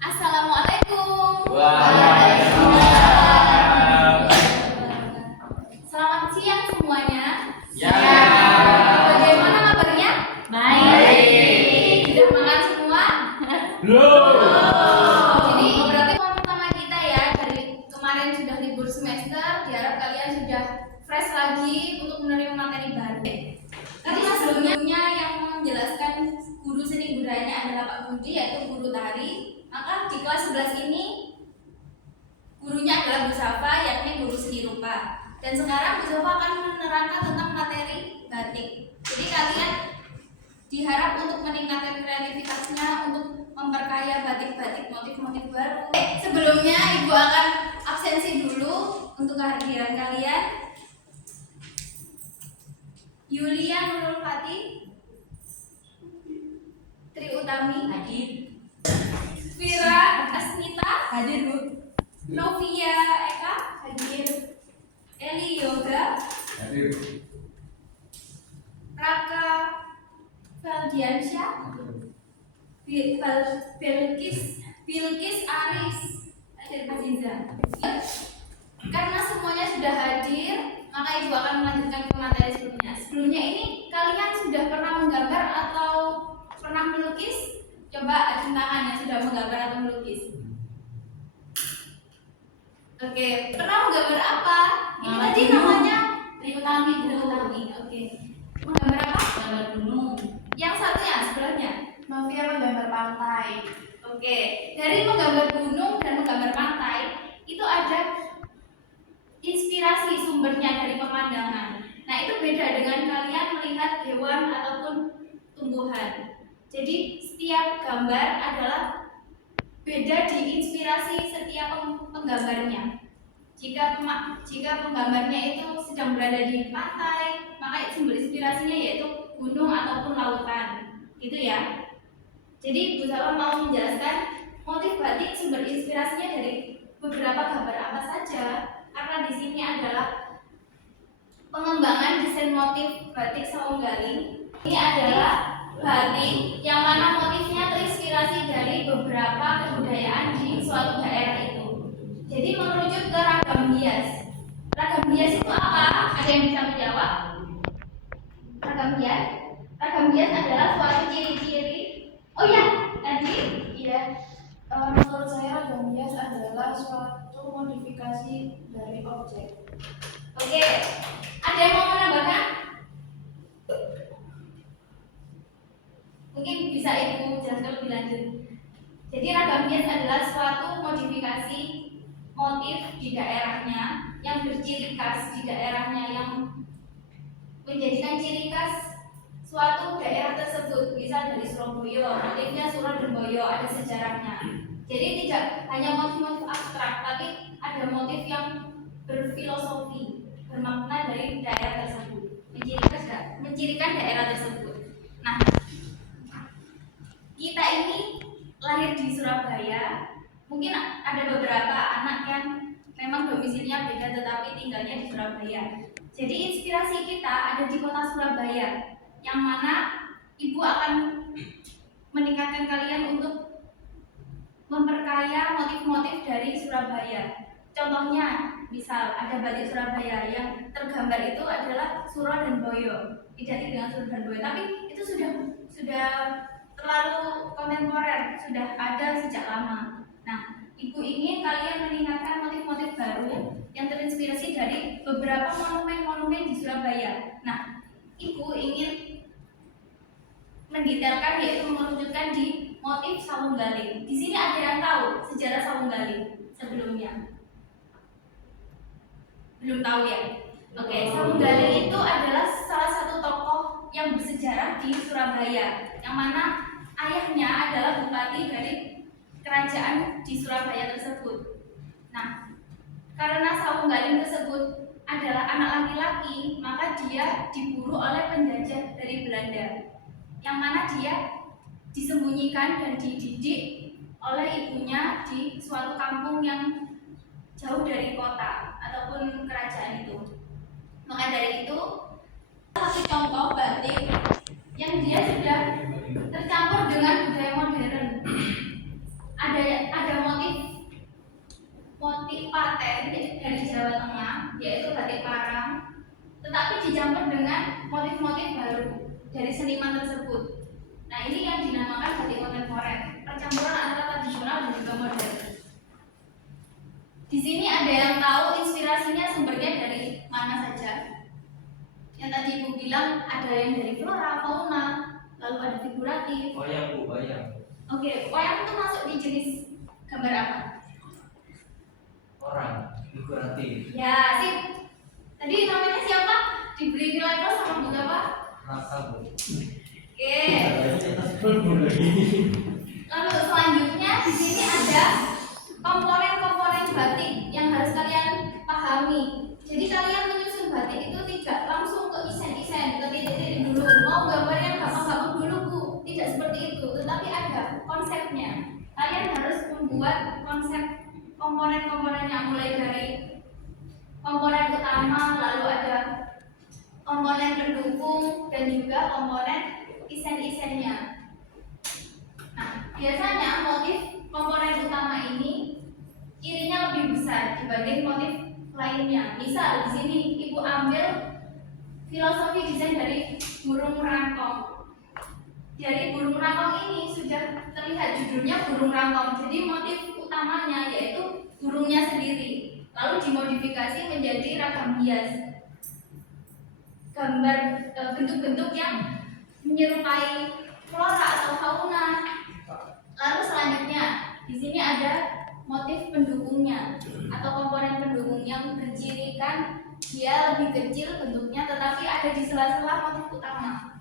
Assalamualaikum. Waalaikumsalam. Selamat siang semuanya. Ya. Bagaimana kabarnya? Baik. Sudah makan semua? Belum. Jadi berarti tahun pertama kita ya, dari kemarin sudah libur semester, diharap kalian sudah fresh lagi untuk menerima materi baru. Tadi sebelumnya yang menjelaskan guru seni budayanya adalah Pak Budi, yaitu guru tari. Maka di kelas 11 ini gurunya adalah Bu Safa, yakni guru seni rupa. Dan sekarang Bu Safa akan menerangkan tentang materi batik. Jadi kalian diharap untuk meningkatkan kreativitasnya, untuk memperkaya batik-batik motif-motif baru. Sebelumnya Ibu akan absensi dulu untuk kehadiran kalian. Yulia Nurul Fatih, Tri Utami Hadir. Vira Asmita Hadir, Bu. Novia Eka hadir, Eli Yoga, Hadir. Raka Valdiansyah, Bilkis Aris hadir, Aziza. Karena semuanya sudah hadir, maka Ibu akan melanjutkan ke materi sebelumnya. Sebelumnya ini kalian sudah pernah menggambar atau pernah melukis? Coba ajun tangan yang sudah menggambar atau melukis. Oke, pernah menggambar apa? Ini tadi namanya Tri Utami, Tri Utami. Oke. Menggambar apa? Gambar gunung. Yang satunya sebelahnya. Novia menggambar pantai. Oke, dari menggambar gunung dan menggambar pantai itu ada inspirasi sumbernya dari pemandangan. Nah, itu beda dengan kalian melihat hewan ataupun tumbuhan. Jadi setiap gambar adalah beda di inspirasi setiap penggambarnya. Jika penggambarnya itu sedang berada di pantai, maka sumber inspirasinya yaitu gunung ataupun lautan. Gitu ya. Jadi Bu Safa mau menjelaskan motif batik sumber inspirasinya dari beberapa gambar apa saja, karena di sini adalah pengembangan desain motif batik Saunggaling. Ini adalah batik yang mana motifnya terinspirasi dari beberapa kebudayaan di suatu daerah itu. Jadi merujuk ke ragam hias. Ragam hias itu apa? Ada yang bisa menjawab? Ragam hias? Ragam hias adalah suatu ciri-ciri. Oh ya, tadi Iya, menurut saya ragam hias adalah suatu modifikasi dari objek. oke. Ada yang mau menambahkan? Mungkin bisa Ibu jelaskan lebih lanjut. Jadi ragam hias adalah suatu modifikasi motif di daerahnya yang berciri khas di daerahnya, yang menjadikan ciri khas suatu daerah tersebut. Misal dari Surabaya, motifnya Surabaya, ada sejarahnya. Jadi tidak hanya motif-motif abstrak, tapi ada motif yang berfilosofi, bermakna dari daerah tersebut, mencirikan daerah tersebut. Nah, kita ini lahir di Surabaya, mungkin ada beberapa anak yang memang domisilinya beda tetapi tinggalnya di Surabaya. Jadi inspirasi kita ada di kota Surabaya, yang mana Ibu akan meningkatkan kalian untuk memperkaya motif-motif dari Surabaya. Contohnya, misal ada batik Surabaya yang tergambar itu adalah Suro dan Boyo, identik dengan Suro dan Boyo, tapi itu sudah terlalu kontemporer, sudah ada sejak lama. Nah, Ibu ingin kalian meningkatkan motif-motif baru yang terinspirasi dari beberapa monumen-monumen di Surabaya. Nah, Ibu ingin mendetailkan, yaitu menunjukkan di motif Saunggaling. Di sini ada yang tahu sejarah Saunggaling sebelumnya? Belum tahu ya? Oke, Saunggaling itu adalah salah satu tokoh yang bersejarah di Surabaya, yang mana ayahnya adalah bupati dari kerajaan di Surabaya tersebut. Nah, karena Saunggaling tersebut adalah anak laki-laki, maka dia diburu oleh penjajah dari Belanda, yang mana dia disembunyikan dan dididik oleh ibunya di suatu kampung yang jauh dari kota ataupun kerajaan itu. Maka dari itu, satu contoh batik yang dia sudah tercampur dengan budaya modern. Ada tetapi dicampur dengan motif-motif baru dari seniman tersebut. Nah, ini yang dinamakan batik kontemporer, percampuran antara tradisional dan juga modern. Di sini ada yang tahu inspirasinya sumbernya dari mana saja? Yang tadi Ibu bilang ada yang dari flora, fauna, lalu ada figuratif. Wayang Bu, wayang. Oke, wayang itu masuk di jenis gambar apa? Orang, figuratif. Ya, sip. Tadi namanya siapa? Diberi nilai plus sama Bu apa? Rasa Bu. Oke. Lalu selanjutnya di sini ada komponen-komponen batik yang harus kalian pahami. Jadi kalian menyusun batik itu tidak langsung ke isen-isen, ke titik-titik dulu. Mau gambar yang gampang-gampang dulu Bu, tidak seperti itu. Tetapi ada konsepnya. Kalian harus membuat konsep komponen-komponennya mulai dari komponen utama, lalu ada komponen pendukung dan juga komponen isen-isennya. Nah, biasanya motif komponen utama ini cirinya lebih besar dibanding motif lainnya. Misal di sini Ibu ambil filosofi desain dari burung rangkong. Dari burung rangkong ini sudah terlihat judulnya burung rangkong. Jadi motif utamanya yaitu burungnya sendiri. Lalu dimodifikasi menjadi ragam hias. Gambar bentuk-bentuk yang menyerupai flora atau fauna. Lalu selanjutnya di sini ada motif pendukungnya atau komponen pendukung yang bercirikan dia lebih kecil bentuknya tetapi ada di sela-sela motif utama.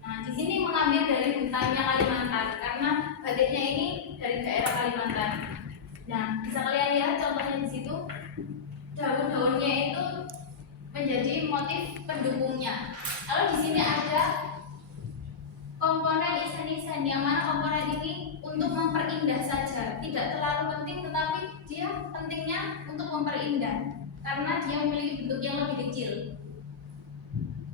Nah, di sini mengambil dari hutannya Kalimantan karena batiknya ini dari daerah Kalimantan. Nah, bisa kalian lihat contohnya di situ. Daun-daunnya itu menjadi motif pendukungnya. Lalu di sini ada komponen isen-isen yang mana komponen ini untuk memperindah saja, tidak terlalu penting tetapi dia pentingnya untuk memperindah karena dia memiliki bentuk yang lebih kecil.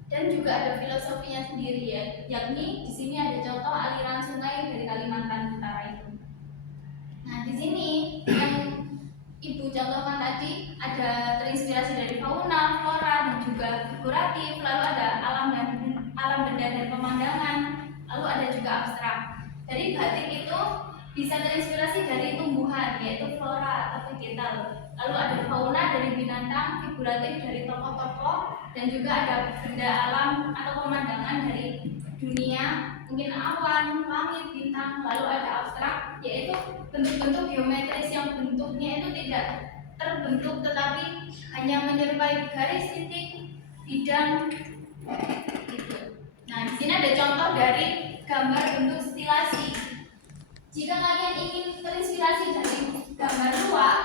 Dan juga ada filosofinya sendiri ya, yakni di sini ada contoh aliran sungai dari Kalimantan Utara itu. Nah, di sini yang Ibu contohkan tadi ada terinspirasi dari fauna, flora, dan juga figuratif, lalu ada alam benda dan pemandangan, lalu ada juga abstrak. Jadi batik itu bisa terinspirasi dari tumbuhan, yaitu flora atau vegetal. Lalu ada fauna dari binatang, figuratif dari tokoh-tokoh, dan juga ada benda alam atau pemandangan dari dunia, mungkin awan, langit, bintang. Lalu ada abstrak, yaitu bentuk-bentuk geometris yang bentuknya itu tidak terbentuk tetapi hanya menyerupai garis, titik, bidang, gitu. Nah, di sini ada contoh dari gambar bentuk stilasi. Jika kalian ingin terinspirasi dari gambar luar,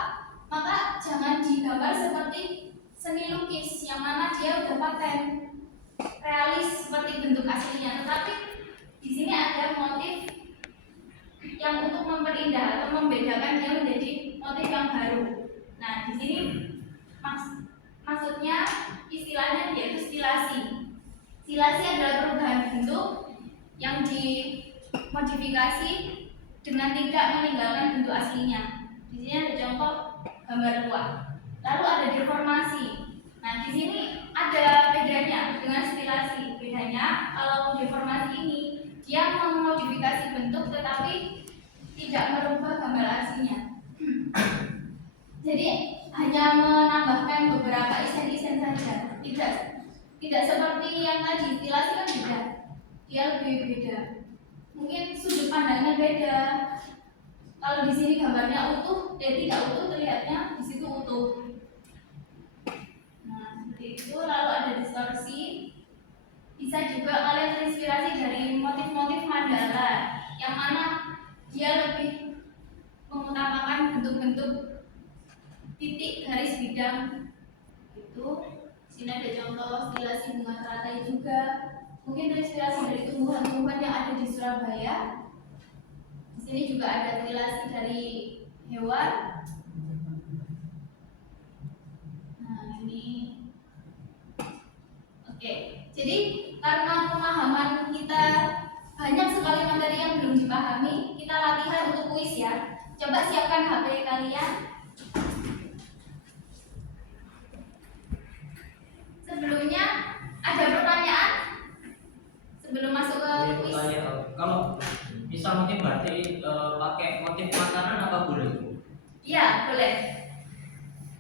maka jangan digambar seperti seni lukis yang mana dia udah paten realis seperti bentuk aslinya, tetapi di sini ada motif yang untuk memperindah atau membedakan dia menjadi motif yang baru. Nah, di sini maksudnya istilahnya yaitu stilasi. Stilasi adalah perubahan bentuk yang dimodifikasi dengan tidak meninggalkan bentuk aslinya. Di sini ada contoh gambar luar. Lalu ada deformasi. Nah, di sini ada bedanya dengan stilasi. Bedanya kalau deformasi ini dia memodifikasi bentuk tetapi tidak merubah gambar aslinya. Jadi hanya menambahkan beberapa isen-isen saja. Tidak seperti yang tadi stilasi kan beda. Dia lebih beda. Mungkin sudut pandangnya beda. Kalau di sini gambarnya utuh, tidak utuh terlihatnya di situ utuh. Nah, seperti itu. Lalu ada distorsi. Bisa juga kalian terinspirasi dari motif-motif mandala, yang mana dia lebih mengutamakan bentuk-bentuk titik garis bidang. Itu. Sini ada contoh stilasi bunga teratai juga. Mungkin terinspirasi dari tumbuhan-tumbuhan yang ada di Surabaya. Di sini juga ada stilasi dari hewan. Nah, ini. Oke, jadi karena pemahaman kita banyak sekali materi yang belum dipahami, kita latihan untuk kuis ya. Coba siapkan HP kalian. Sebelumnya Ada pertanyaan sebelum masuk ke Ini kuis? pertanyaan, kalau bisa mungkin berarti pakai motif makanan apa boleh? Iya, boleh.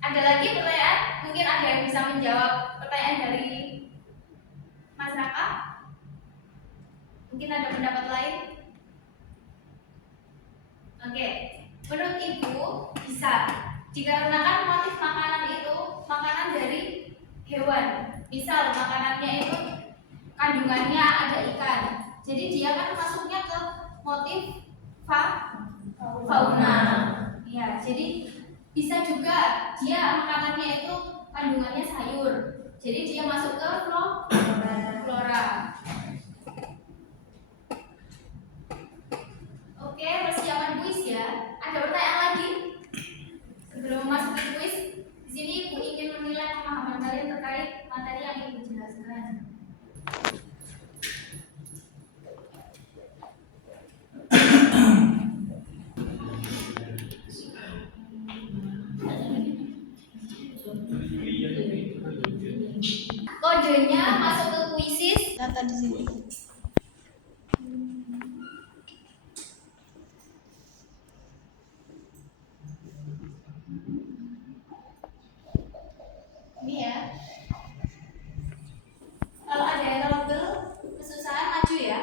Ada lagi pertanyaan? Mungkin ada yang bisa menjawab pertanyaan dari Mas Raka? Mungkin ada pendapat lain? Oke, menurut Ibu bisa dikarenakan motif makanan itu makanan dari hewan. Misal makanannya itu kandungannya ada ikan, jadi dia kan masuknya ke motif fauna. Ya, jadi bisa juga dia makanannya itu kandungannya sayur, jadi dia masuk ke flora. Oke, persiapan kuis ya. Ada pertanyaan lagi? Sebelum masuk ke kuis, di sini Ibu ingin menilai pemahaman kalian terkait materi yang Ibu jelaskan. Kodenya masuk ke kuisis. Data di sini. Ini ya. Kalau ada yang trouble, kesusahan maju ya.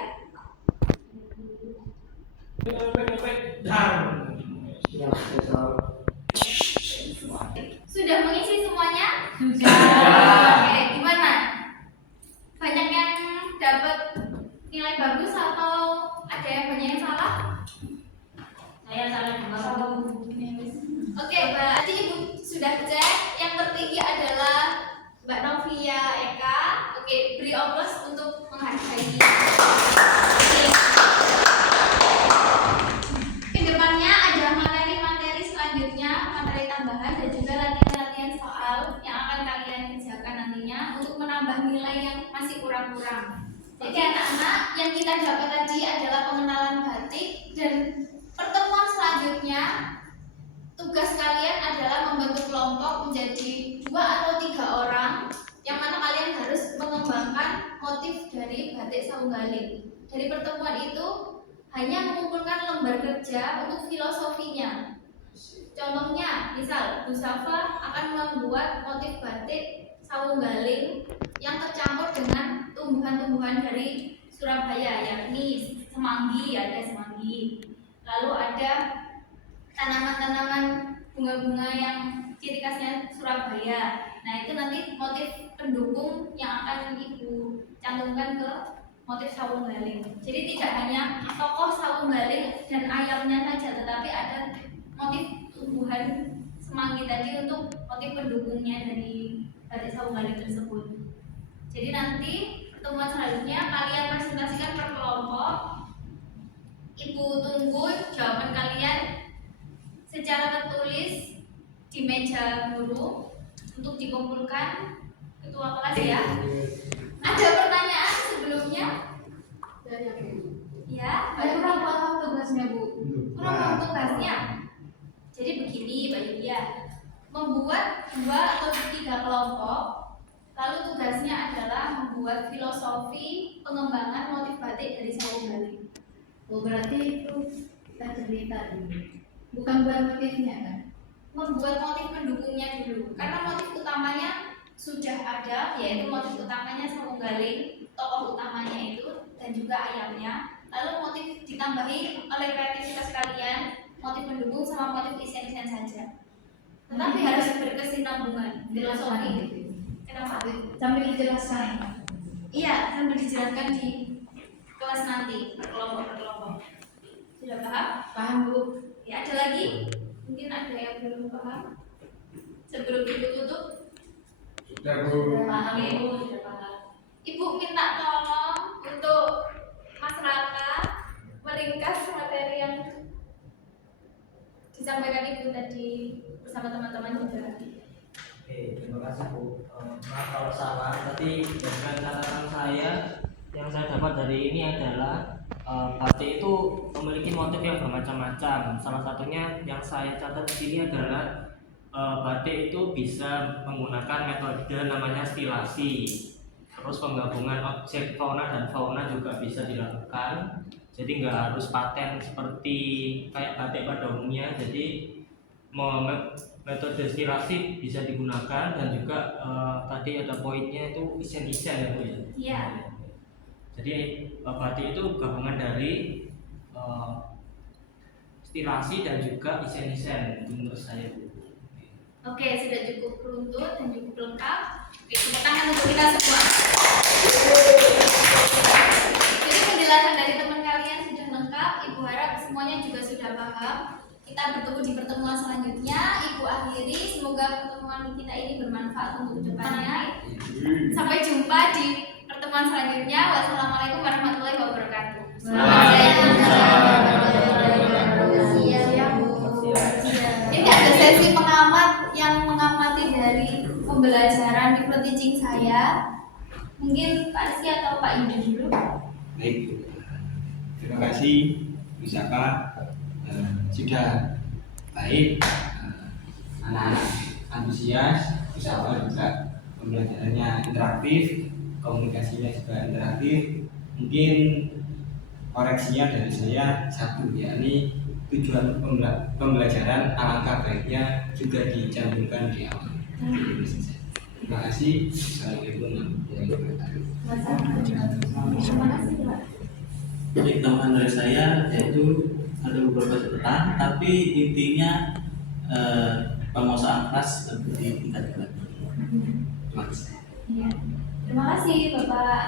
Sudah mengisi semuanya? Oke, gimana? Banyak yang dapat nilai bagus atau ada yang banyak yang salah? Saya salah juga. Oke, berarti Ibu sudah cek. Yang tertinggi adalah Mbak Novia Eka. Oke, beri aplaus untuk menghargai dia. Oke. Kedepannya ada materi-materi selanjutnya, materi tambahan dan juga latihan-latihan soal yang akan kalian kerjakan nantinya untuk menambah nilai yang masih kurang-kurang. Jadi anak-anak, yang kita dapat tadi adalah pengenalan batik, dan pertemuan selanjutnya tugas kalian adalah membentuk kelompok menjadi 2 atau 3 orang, yang mana kalian harus mengembangkan motif dari batik Saunggaling. Dari pertemuan itu hanya mengumpulkan lembar kerja untuk filosofinya. Contohnya, misal Bu Safa akan membuat motif batik Saunggaling yang tercampur dengan tumbuhan-tumbuhan dari Surabaya, yakni semanggi, ada semanggi. Lalu ada tanaman-tanaman bunga-bunga yang ciri khasnya Surabaya. Nah, itu nanti motif pendukung yang akan Ibu cantumkan ke motif Saunggaling. Jadi tidak hanya tokoh Saunggaling dan ayamnya saja, tetapi ada motif tumbuhan semanggi tadi untuk motif pendukungnya dari batik Saunggaling tersebut. Jadi nanti pertemuan selanjutnya kalian presentasikan per kelompok. Ibu tunggu jawaban kalian secara tertulis di meja guru untuk dikumpulkan ketua kelas ya. Ada pertanyaan sebelumnya? Ya, Kurang paham tugasnya, Bu. kurang tugasnya. Jadi begini, Mbak Yulia, membuat 2 atau 3 kelompok. Lalu tugasnya adalah membuat filosofi pengembangan motif batik dari Saunggaling. Oh, berarti itu kita cerita dulu. Bukan buat motifnya kan? Membuat motif pendukungnya dulu, karena motif utamanya sudah ada, yaitu motif utamanya Saunggaling, tokoh utamanya itu, dan juga ayamnya. Lalu motif ditambahi oleh kreativitas kalian, motif pendukung sama motif isen-isen saja. Tetapi harus berkesinambungan filosofi. Kenapa? Sambil dijelaskan. Iya, sambil dijelaskan di kelas nanti, kelompok-kelompok. Sudah paham? Paham, Bu? Ya, ada lagi? Mungkin ada yang belum paham? Sebelum Ibu tutup? Sudah, Bu. Paham, Ibu sudah paham. Ibu minta tolong untuk Mas Raka meringkas materi yang disampaikan Ibu tadi bersama teman-teman juga. Oke, terima kasih Bu. Maaf kalau salah. Tadi dengan catatan saya yang saya dapat dari ini adalah batik itu memiliki motif yang bermacam-macam. Salah satunya yang saya catat di sini adalah batik itu bisa menggunakan metode namanya stilasi. Terus penggabungan objek fauna dan fauna juga bisa dilakukan. Jadi nggak harus paten seperti kayak batik pada umumnya. Jadi metode stilasi bisa digunakan dan juga tadi ada poinnya itu isen-isen ya Bu ya. Iya. Jadi batik itu gabungan dari stilasi dan juga isen-isen menurut saya Bu. Oke, sudah cukup runtut dan cukup lengkap. Oke, tepuk tangan untuk kita semua. Jadi penjelasan dari teman kalian sudah lengkap. Ibu harap semuanya juga sudah paham. Kita bertemu di pertemuan selanjutnya. Ibu akhiri, semoga pertemuan kita ini bermanfaat untuk kedepannya. Sampai jumpa di pertemuan selanjutnya. Wassalamualaikum warahmatullahi wabarakatuh. Ini ada sesi pengamat yang mengamati dari pembelajaran di teaching saya. Mungkin Pak Rizky atau Pak Yudi dulu. Baik, terima kasih Bu Saka. Sudah baik, anak-anak antusias, Bu Saka juga pembelajarannya interaktif, komunikasinya juga interaktif. Mungkin koreksinya dari saya satu, yakni tujuan pembelajaran alangkah baiknya juga dicantumkan di awal. Terima kasih. Assalamualaikum warahmatullahi wabarakatuh. Terima kasih Pak. Jadi tambahan dari saya yaitu ada beberapa catatan, tapi intinya penguasaan kelas lebih ditingkatkan. Terima kasih. Terima kasih Bapak